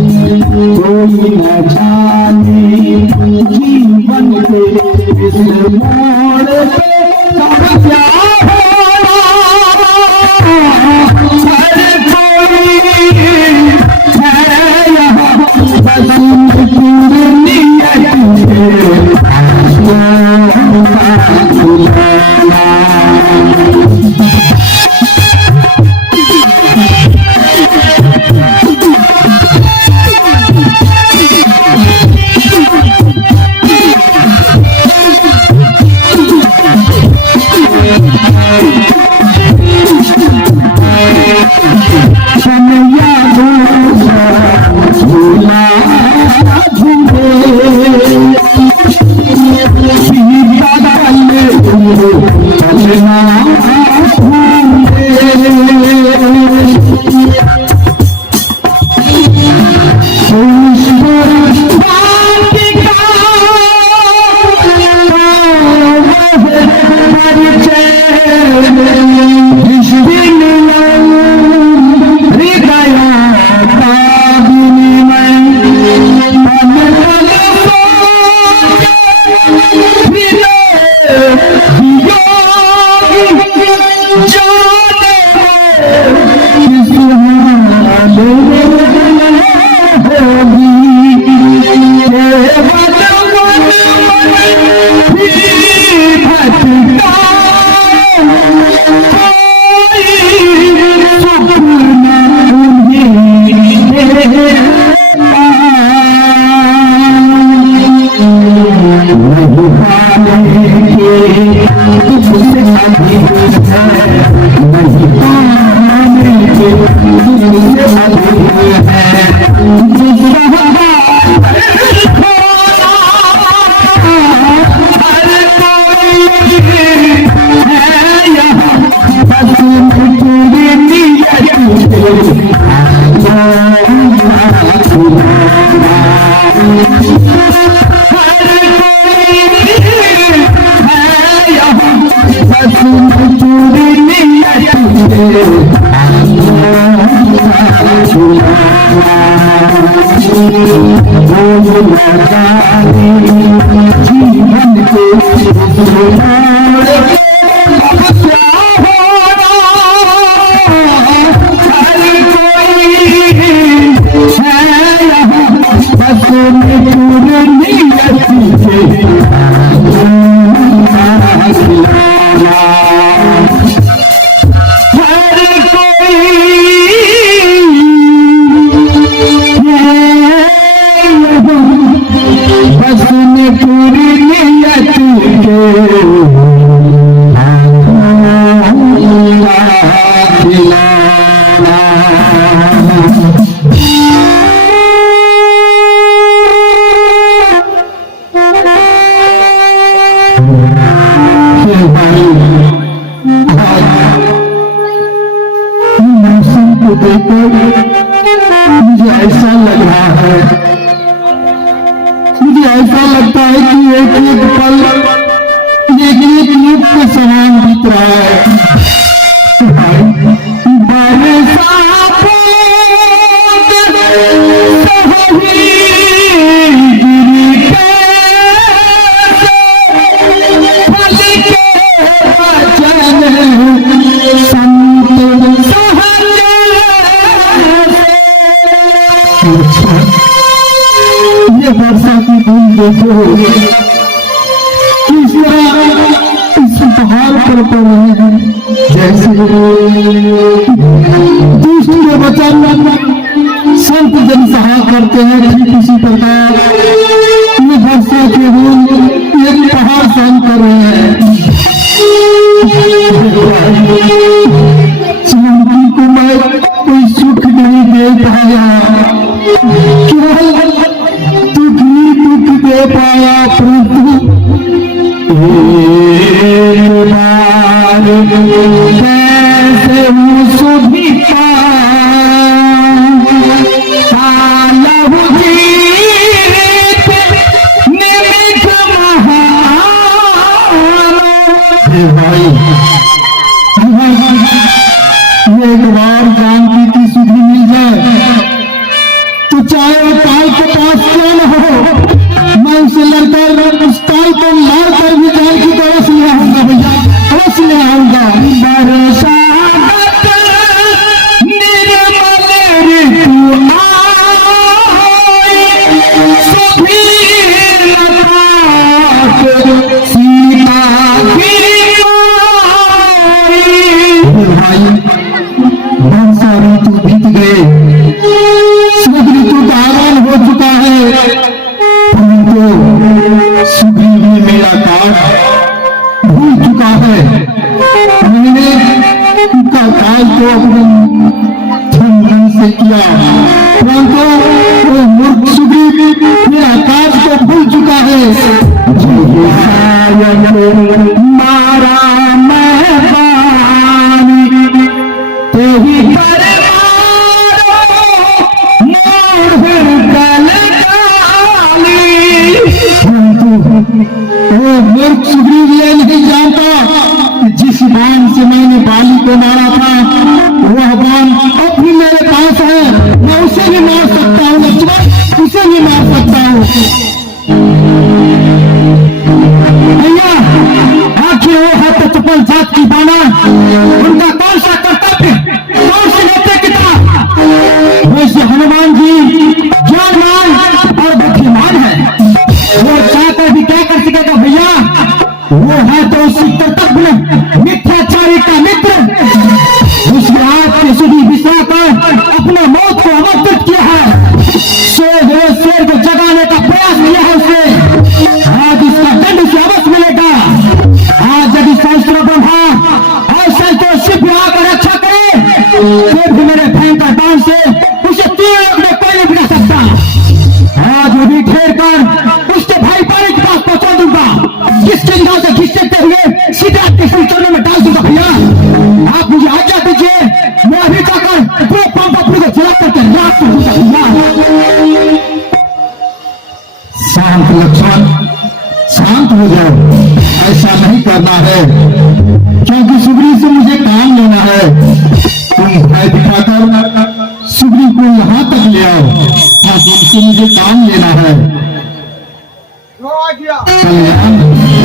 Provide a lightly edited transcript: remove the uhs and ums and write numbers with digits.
कोई न जाने जीवन के इस मोड़ पे कब क्या होना, हर कोई है यहाँ बस पूरी जीवन के बस में पूरी नियत के को देखकर मुझे ऐसा लग रहा है, मुझे ऐसा लगता है कि एक एक पल एक एक युग के समान बीत रहा है। ये वर्षा की बूंद देखो किस तरह इस पहाड़ पर पड़ रहे हैं, जैसे दुष्ट के वचन संत जन सहा करते हैं, ठीक इसी प्रकार ये वर्षा के बूंद एक पहाड़ सहन कर रहे हैं। सुमंती को मैं कोई सुख नहीं दे पाया, केवल दुख ही दुख दे पाया, परंतु एक बार कैसे सुधी भाई एक बार जानकी की सुधी मिल जाए तो चाहे वो काल के पास क्यों न हो, मैं उसे लड़कर उस काल को मारकर भी जानकी को रस ले आऊंगा भैया, रस ले आऊंगा। बहुत सारे ऋतु बीत गए, सब ऋतु का आगमन हो चुका है, परंतु सुग्रीव भी मेरा काल भूल चुका है। मैंने उनका काल को अपने धन से किया, परंतु वो मूर्ख सुग्रीव मेरा काल को भूल चुका है। मारा वो मूर्ख सुग्रीव ये नहीं जानता कि जिस बाण से मैंने बाली को मारा था वह बाण अब भी मेरे पास है, मैं उसे भी मार सकता हूँ लक्ष्मण, उसे भी मार सकता हूँ। भैया आखिर वो है तो चपल जात की बाना, उनका कौन सा कर्तव्य, कौन सी नैतिकता? वैसे हनुमान जी ज्ञानवान और बुद्धिमान है, वो चाहकर भी क्या कर सकेगा भैया, वो है तो उसी कर्तव्य मिथ्याचारी का मित्र, उसने आपके सुधी बिसाकर अपने मौत को आमंत्रित किया है, शेर को जगाने का प्रयास किया है उसने, आज इसका दंड उसे अवश्य मिलेगा। आज यदि सहस्त्र ब्रह्मा और सहस्त्र शिव आकर रक्षा करे फिर भी मेरे भयंकर बाण से उसे 3 लोग में कोई नहीं बिना सकता। आज वो भी ठेर कर उसके भाई पानी के पास पहुंचा दूंगा, किसके निगाह से खींचते हुए सीधा आपके चरणों में डाल दूंगा। भैया आप मुझे आज्ञा दीजिए, मैं अभी जाकर पूरे पंपापुरी को जला करके रात को दूंगा। शांत लक्ष्मण, शांत हो जाओ, ऐसा नहीं करना है, क्योंकि सुग्रीव से मुझे काम लेना है। तुम भय दिखाकर सुग्रीव को यहाँ तक ले आओ, हाँ तुमसे मुझे काम लेना है। कल्याण